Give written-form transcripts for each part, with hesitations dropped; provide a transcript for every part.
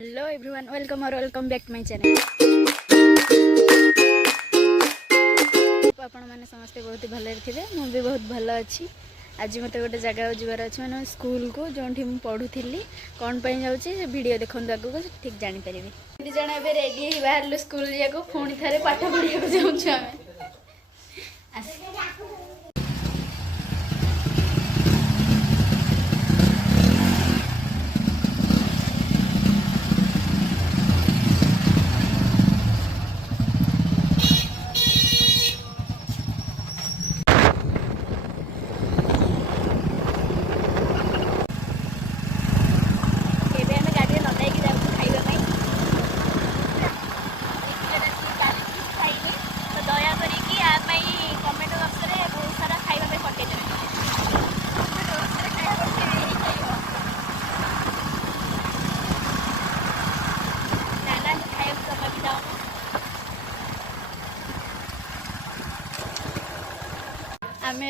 Hello everyone welcome back to my channel. आपण मैंने समस्ते बहुत भले थे मुझे बहुत भल अच्छी। आज मत गोटे जगह जबार अच्छे मैंने स्कूल को जो मुझे पढ़ुली कौन पर जाऊँगी वीडियो देखो आगे ठीक जानीपर जन ए रेडी बाहर स्कूल जाक पुणी थे पाठ पढ़ा जाऊँ आम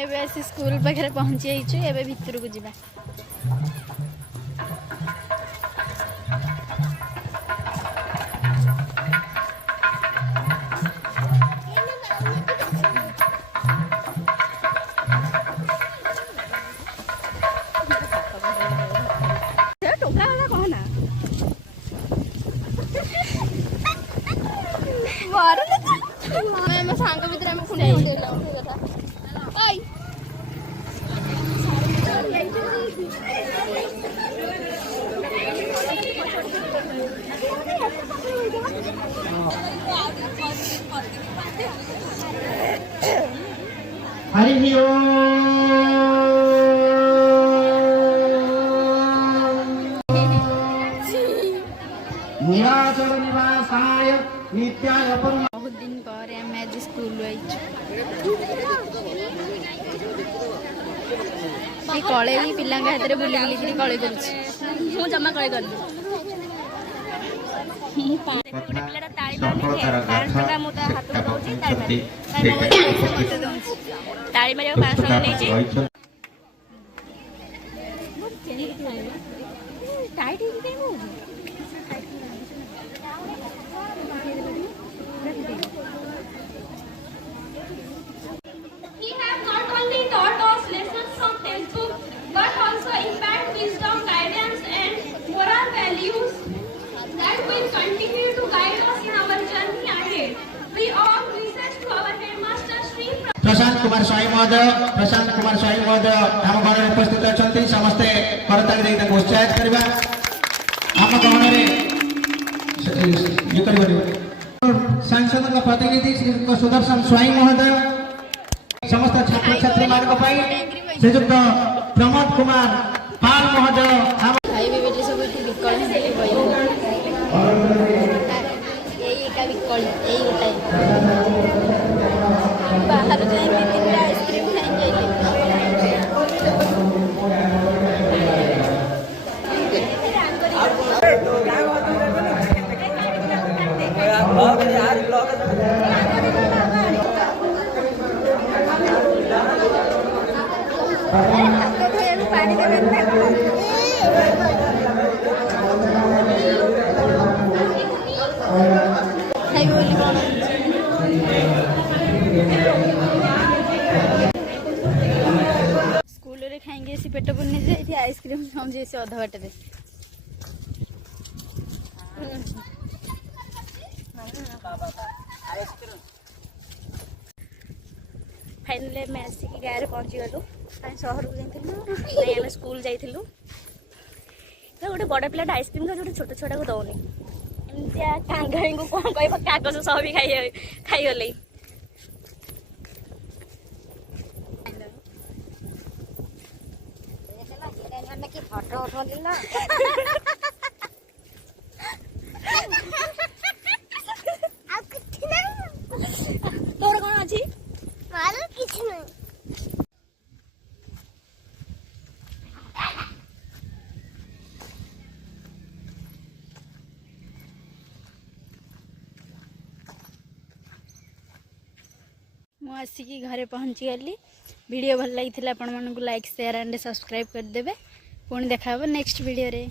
स्कूल पाखे पहुँची जाइए भितर को जावा। सांग भर हरि ओम निराचल निवासाय नित्याय बहुत दिन पर आम आज स्कूल कले भी पिला हाथ में बुले बुलिक कले कर जमा कले कर ताली मारे 500 नहीं He has not only taught us lessons from textbook, but also impact wisdom, guidance, and moral values that will continue to guide us in our journey ahead. We all listen to our headmaster Sri Prashant Kumar स्वाई महोदय आम गण में उपस्थित अच्छा समस्ते करताली देख उत्साहित करवा आम गण सांसद प्रतिनिधि श्री सुदर्शन स्वाई महोदय समस्त छात्र छात्री मानक श्रीजुक्त प्रमोद कुमार पाल महोदय बाहर जाए आइसक्रीम स्कूल रे खाएंगे ऐसी पेट पुण्य से आइसक्रीम खाऊंगे ऐसे अधा बाट रे फाइनली मैं आसिक गाँव में पहुँची गलु सहर को जाइलु आम स्कूल जाइलु गोटे बड़ पिला आइसक्रीम खाऊ छोट छोटा को दौनी एमतिया कांगाई को कौन कह कागज सब भी खाईगले फोटो उठौली ना तोर कौन अच्छी किसी नहीं आसिकी घरे पहुँची गली। वीडियो भल लगी आपण मानक लाइक शेयर एंड सब्सक्राइब करदे। पुणी देखा नेक्स्ट वीडियो रे।